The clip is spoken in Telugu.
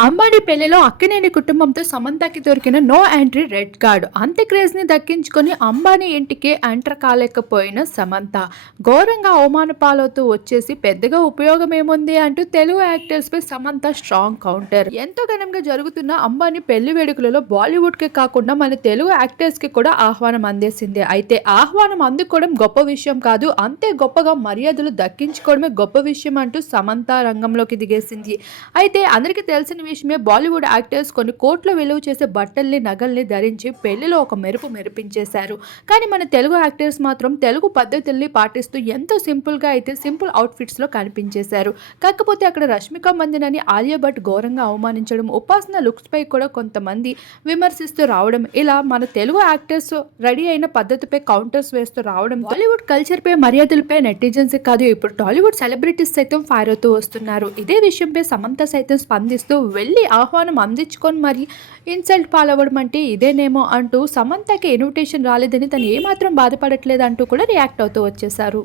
అంబానీ పెళ్ళిలో అక్కినేని కుటుంబంతో సమంతకి దొరికిన నో ఎంట్రీ రెడ్ కార్డు. అంత్య క్రేజ్ని దక్కించుకొని అంబానీ ఇంటికి ఎంటర్ కాలేకపోయిన సమంత. ఘోరంగా అవమాన పాలవుతూ వచ్చేసి పెద్దగా ఉపయోగం ఏముంది అంటూ తెలుగు యాక్టర్స్ పై సమంత స్ట్రాంగ్ కౌంటర్ ఎంతో ఘనంగా జరుగుతున్న అంబానీ పెళ్ళి వేడుకలలో బాలీవుడ్కి కాకుండా మన తెలుగు యాక్టర్స్కి కూడా ఆహ్వానం అందేసింది. అయితే ఆహ్వానం అందుకోవడం గొప్ప విషయం కాదు అంతే గొప్పగా మర్యాదలు దక్కించుకోవడమే గొప్ప విషయం అంటూ సమంత రంగంలోకి దిగేసింది. అయితే అందరికీ తెలిసిన విషయమే బాలీవుడ్ యాక్టర్స్ కొన్ని కోట్ల విలువ చేసే బట్టల్ని నగల్ని ధరించి పెళ్ళిలో ఒక మెరుపు మెరిపించేశారు. కానీ మన తెలుగు యాక్టర్స్ మాత్రం తెలుగు పద్ధతుల్ని పాటిస్తూ ఎంతో సింపుల్గా అయితే సింపుల్ అవుట్ఫిట్స్లో కనిపించేశారు. కాకపోతే అక్కడ రష్మిక మందినని ఆలియా భట్ ఘోరంగా అవమానించడం ఉపాసన లుక్స్ పై కూడా కొంతమంది విమర్శిస్తూ రావడం ఇలా మన తెలుగు యాక్టర్స్ రెడీ అయిన పద్ధతిపై కౌంటర్స్ వేస్తూ రావడం బాలీవుడ్ కల్చర్ పై మర్యాదలపై నెటిజన్స్ కాదు ఇప్పుడు టాలీవుడ్ సెలబ్రిటీస్ సైతం ఫైర్ అవుతూ వస్తున్నారు. ఇదే విషయంపై సమంత సైతం స్పందిస్తూ వెళ్ళి ఆహ్వానం అందించుకొని మరి ఇన్సల్ట్ పాలవ్వడం అంటే ఇదేనేమో అంటూ సమంతకి ఇన్విటేషన్ రాలేదని తను ఏమాత్రం బాధపడట్లేదు అంటూ కూడా రియాక్ట్ అవుతూ వచ్చేశారు.